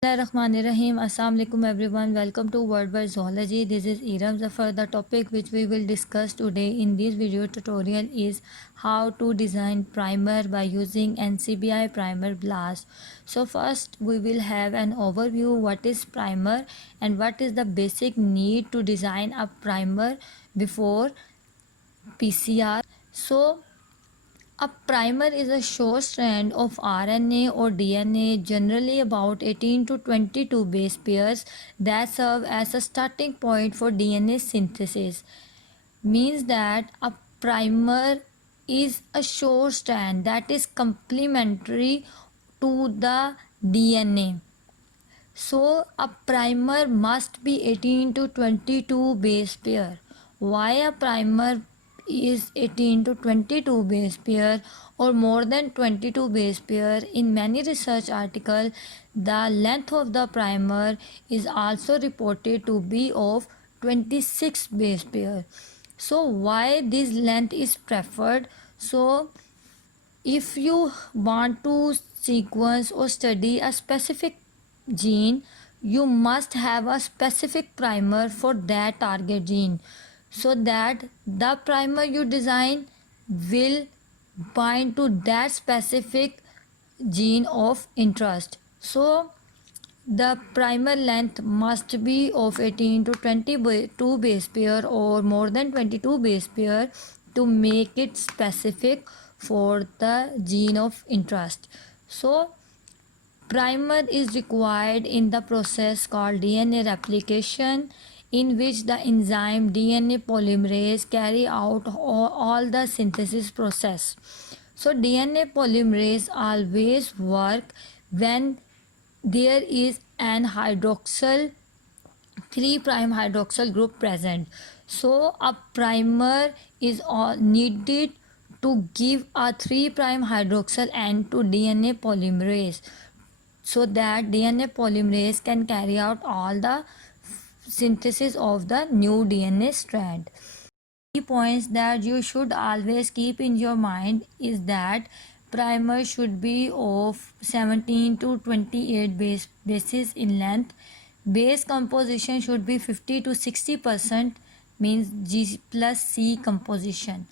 Bismillahirrahmanirrahim. Assalamu alaikum everyone. Welcome to Word by Zoology. This is Iram Zafar. The topic which we will discuss today in this video tutorial is how to design primer by using NCBI Primer Blast. So first we will have an overview what is primer and what is the basic need to design a primer before PCR. So a primer is a short strand of RNA or DNA, generally about 18 to 22 base pairs, that serve as a starting point for DNA synthesis. Means that a primer is a short strand that is complementary to the DNA. So a primer must be 18 to 22 base pair. Why a primer is 18 to 22 base pair or more than 22 base pair? In many research articles, the length of the primer is also reported to be of 26 base pair. So why this length is preferred? So if you want to sequence or study a specific gene, you must have a specific primer for that target gene, so that the primer you design will bind to that specific gene of interest. So the primer length must be of 18 to 22 base pair or more than 22 base pair to make it specific for the gene of interest. So primer is required in the process called DNA replication, in which the enzyme DNA polymerase carry out all the synthesis process. So DNA polymerase always work when there is an hydroxyl 3' hydroxyl group present. So a primer is needed to give a 3' hydroxyl end to DNA polymerase, so that DNA polymerase can carry out all the synthesis of the new DNA strand. Key points that you should always keep in your mind is that primer should be of 17 to 28 bases in length. Base composition should be 50 to 60%, means G plus C composition.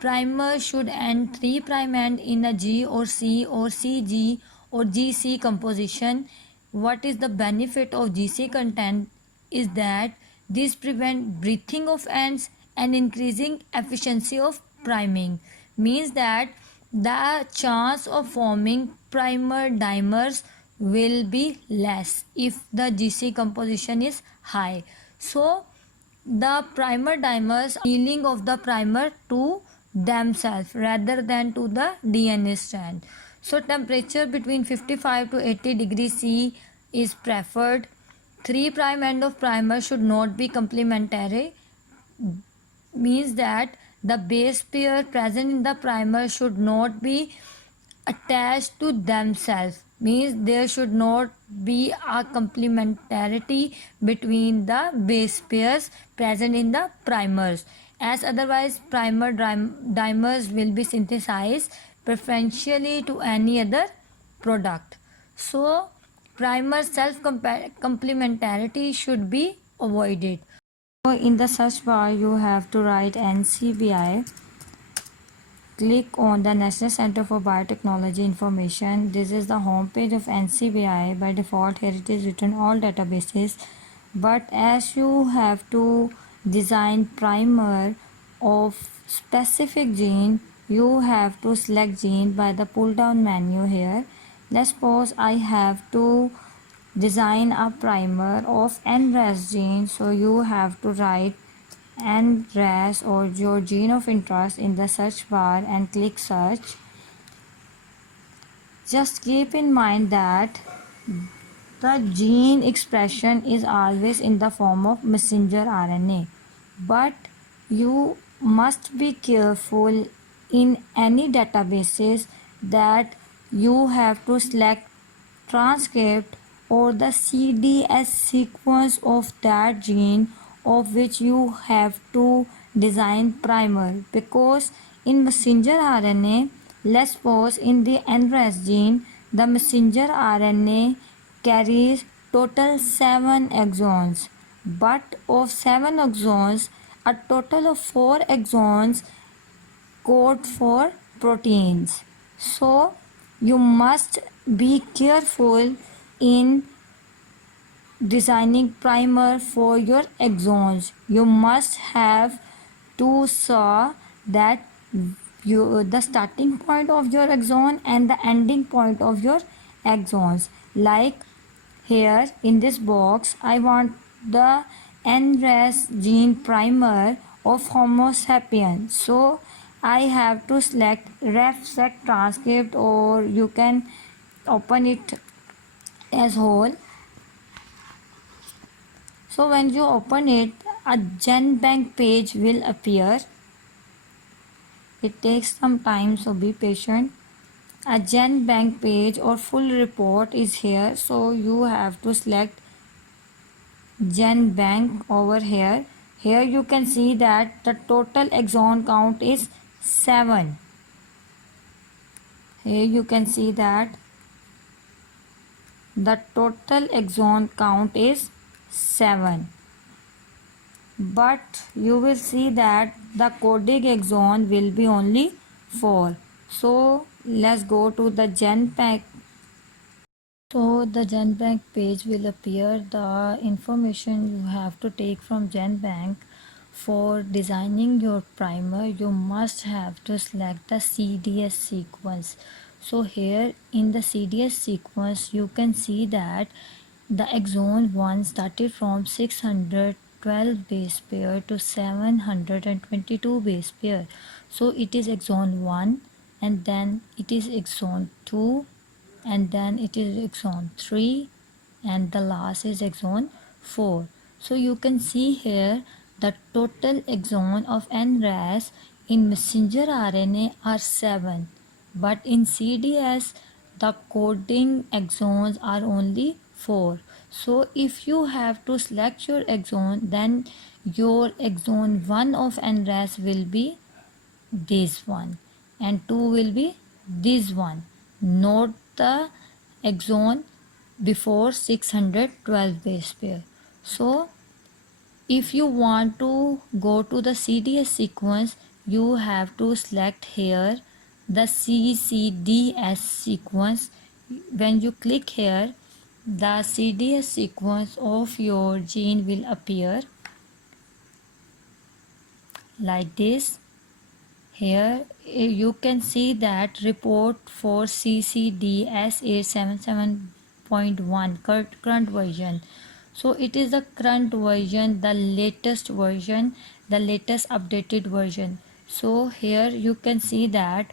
Primer should end 3' end in a G or C or CG or GC composition. What is the benefit of GC content is that this prevent breathing of ends and increasing efficiency of priming. Means that the chance of forming primer dimers will be less if the GC composition is high. So the primer dimers healing of the primer to themselves rather than to the DNA strand. So temperature between 55 to 80 degrees C is preferred. 3' end of primer should not be complementary, means that the base pair present in the primer should not be attached to themselves, means there should not be a complementarity between the base pairs present in the primers, as otherwise primer dimers will be synthesized preferentially to any other product. So primer self complementarity should be avoided. So in the search bar you have to write NCBI. Click on the National Center for Biotechnology Information. This is the home page of NCBI. By default here it is written all databases, but as you have to design primer of specific gene, you have to select gene by the pull down menu here. Let's suppose I have to design a primer of NRAS gene, so you have to write NRAS or your gene of interest in the search bar and click search. Just keep in mind that the gene expression is always in the form of messenger RNA, but you must be careful in any databases that you have to select transcript or the CDS sequence of that gene of which you have to design primer, because in messenger RNA, let's suppose in the NRAS gene, the messenger RNA carries total 7 exons, but of 7 exons, a total of 4 exons code for proteins. So you must be careful in designing primer for your exons. You must have to saw that the starting point of your exon and the ending point of your exons. Like here in this box, I want the NRAS gene primer of Homo sapien. So I have to select RefSec transcript, or you can open it as whole. So when you open it, a GenBank page will appear. It takes some time, so be patient. A GenBank page or full report is here, so you have to select GenBank over here. Here you can see that the total exon count is 7. Here you can see that the total exon count is 7. But you will see that the coding exon will be only 4. So let's go to the GenBank. So the GenBank page will appear. The information you have to take from GenBank for designing your primer, you must have to select the CDS sequence. So here in the CDS sequence, you can see that the exon 1 started from 612 base pair to 722 base pair. So it is exon 1, and then it is exon 2, and then it is exon 3, and the last is exon 4. So you can see here the total exon of NRAS in messenger RNA are 7, but in CDS the coding exons are only 4. So if you have to select your exon, then your exon 1 of NRAS will be this one, and 2 will be this one. Note the exon before 612 base pair. So if you want to go to the CDS sequence, you have to select here the CCDS sequence. When you click here, the CDS sequence of your gene will appear like this. Here you can see that report for CCDS 877.1 current version. So it is the current version, the latest version, the latest updated version. So here you can see that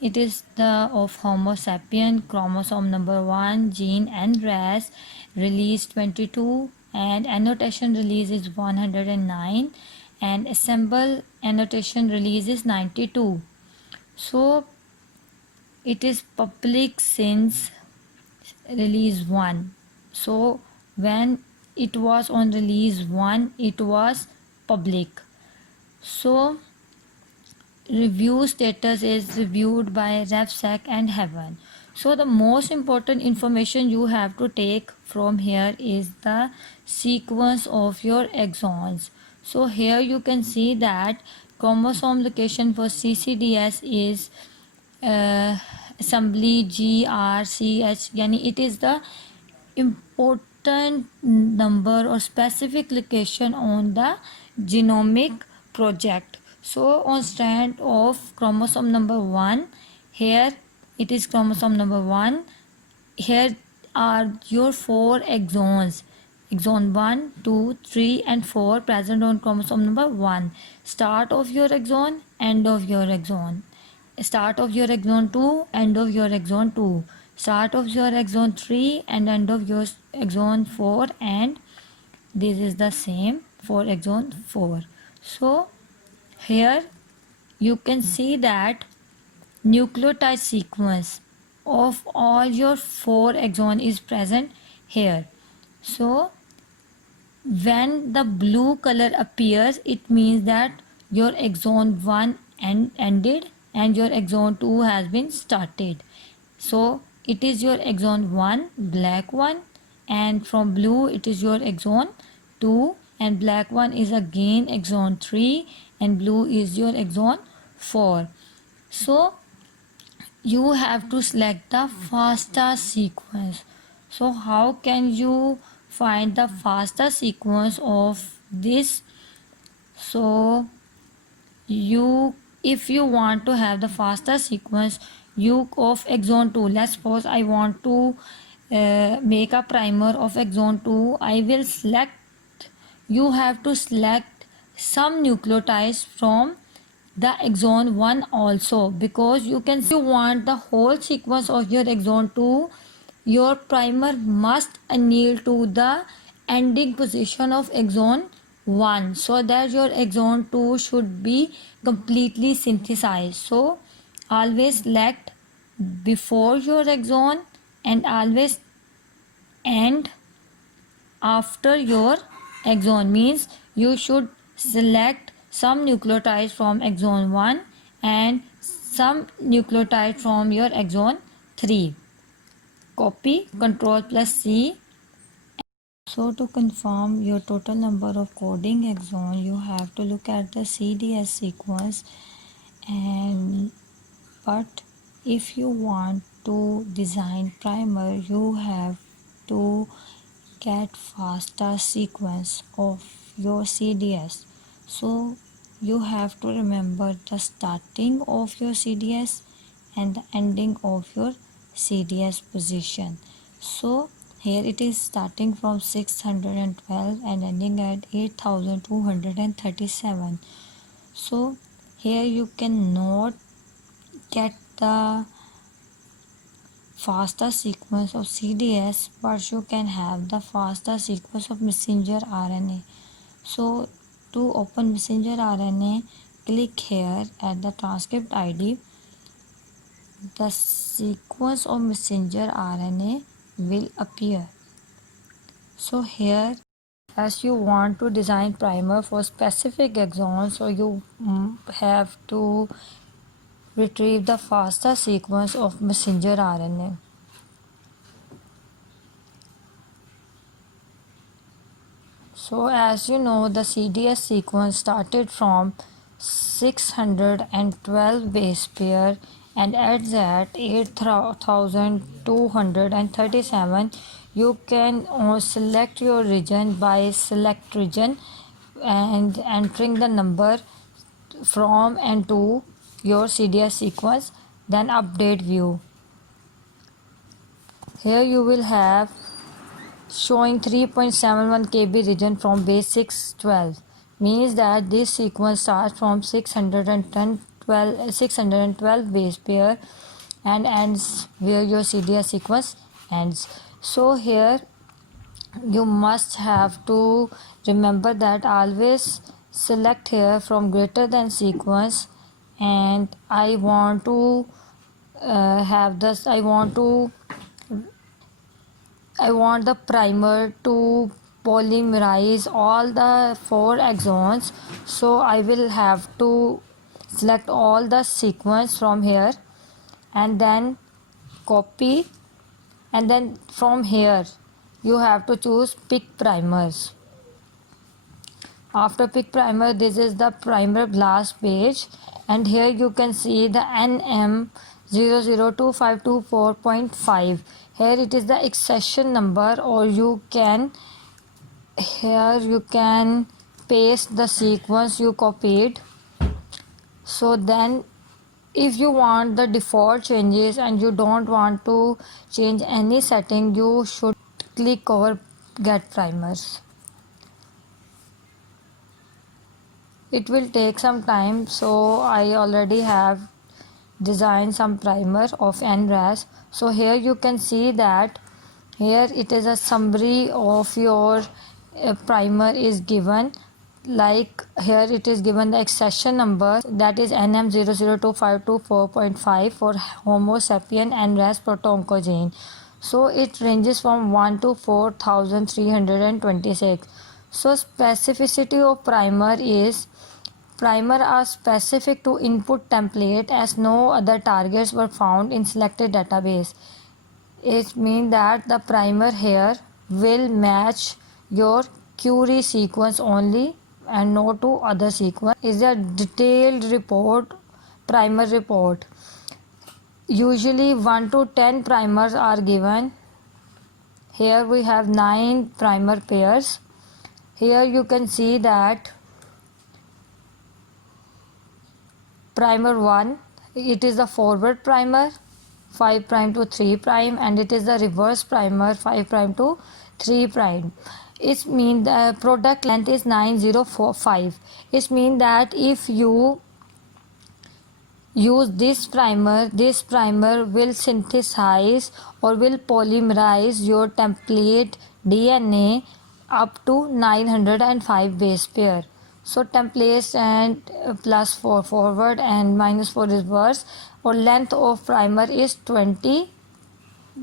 it is the of Homo sapien, chromosome number 1, gene NRAS, release 22, and annotation release is 109, and assemble annotation release is 92. So it is public since release 1. So when it was on release 1, it was public. So review status is reviewed by RefSec and Heaven. So the most important information you have to take from here is the sequence of your exons. So here you can see that chromosome location for CCDS is assembly GRCH, yani it is the important number or specific location on the genomic project. So on strand of chromosome number 1, here it is chromosome number 1, here are your 4 exons, exon 1, 2, 3 and 4 present on chromosome number 1. Start of your exon, end of your exon. Start of your exon 2, end of your exon 2. Start of your exon 3 and end of your exon 4, and this is the same for exon 4. So here you can see that nucleotide sequence of all your 4 exon is present here. So when the blue color appears, it means that your exon 1 ended and your exon 2 has been started. So it is your exon 1 black one, and from blue it is your exon 2, and black one is again exon 3, and blue is your exon 4. So you have to select the FASTA sequence. So how can you find the FASTA sequence of this? So you, if you want to have the FASTA sequence you of exon 2, let's suppose I want to make a primer of exon 2, I will select, you have to select some nucleotides from the exon 1 also, because you can, if you want the whole sequence of your exon 2, your primer must anneal to the ending position of exon 1, so that your exon 2 should be completely synthesized. So always select before your exon and always end after your exon, means you should select some nucleotides from exon 1 and some nucleotide from your exon 3. Copy, Control plus C. So to confirm your total number of coding exon, you have to look at the CDS sequence, and but if you want to design primer, you have to get FASTA sequence of your CDS. So you have to remember the starting of your CDS and the ending of your CDS position. So here it is starting from 612 and ending at 8237. So here you cannot get the FASTA sequence of CDS, but you can have the FASTA sequence of messenger RNA. So to open messenger RNA, click here at the transcript ID. The sequence of messenger RNA will appear. So here, as you want to design primer for specific exons, so you have to retrieve the FASTA sequence of messenger RNA. So as you know, the CDS sequence started from 612 base pair and ends at 8237. You can select your region by select region and entering the number from and to your CDS sequence, then update view. Here you will have showing 3.71 kb region from base 612, means that this sequence starts from 612 base pair and ends where your CDS sequence ends. So here you must have to remember that always select here from greater than sequence, and I want to have this, I want the primer to polymerize all the 4 exons. So I will have to select all the sequence from here and then copy, and then from here you have to choose pick primers. After pick primer, this is the primer glass page, and here you can see the NM002524.5. here it is the accession number, or you can, here you can paste the sequence you copied. So then if you want the default changes and you don't want to change any setting, you should click over get primers. It will take some time, so I already have designed some primer of NRAS. So here you can see that here it is a summary of your primer is given, like here it is given the accession number, that is NM002524.5 for Homo sapien NRAS proto-oncogene. So it ranges from 1 to 4326. So specificity of primer is, primer are specific to input template as no other targets were found in selected database. It means that the primer here will match your query sequence only and not to other sequence. Is a detailed report, primer report. Usually 1 to 10 primers are given. Here we have 9 primer pairs. Here you can see that primer 1, it is the forward primer 5 prime to 3 prime, and it is the reverse primer 5 prime to 3 prime. It means the product length is 9045. It means that if you use this primer will synthesize or will polymerize your template DNA up to 905 base pair. So templates and plus 4 forward and minus 4 reverse, or length of primer is 20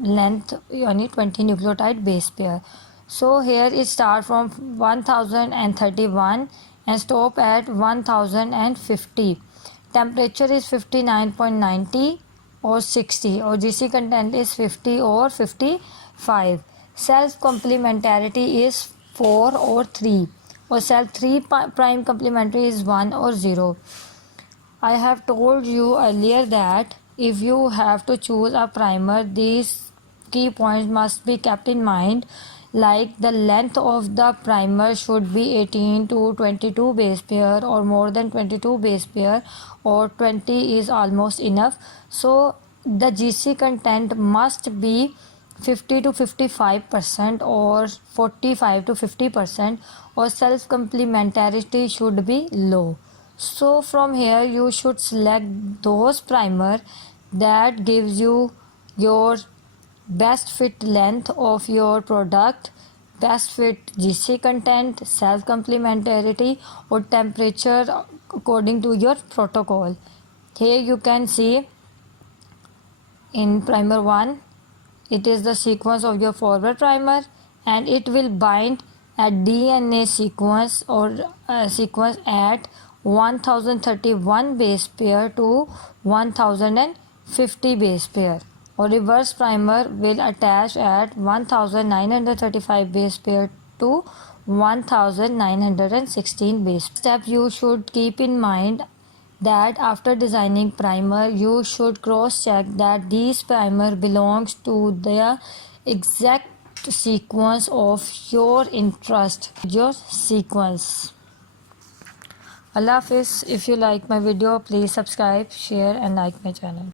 length, yani 20 nucleotide base pair. So here it start from 1031 and stop at 1050. Temperature is 59.90 or 60, or GC content is 50 or 55. Self complementarity is 4 or 3, or self 3 prime complementary is 1 or 0. I have told you earlier that if you have to choose a primer, these key points must be kept in mind, like the length of the primer should be 18 to 22 base pair or more than 22 base pair, or 20 is almost enough. So the GC content must be 50 to 55% or 45 to 50%, or self complementarity should be low. So from here you should select those primer that gives you your best fit length of your product, best fit GC content, self complementarity, or temperature according to your protocol. Here you can see in primer 1, it is the sequence of your forward primer, and it will bind a DNA sequence or sequence at 1031 base pair to 1050 base pair, or reverse primer will attach at 1935 base pair to 1916 base. Step you should keep in mind that after designing primer you should cross check that these primer belongs to the exact sequence of your interest, your sequence. Allah Hafiz. If you like my video, please subscribe, share and like my channel.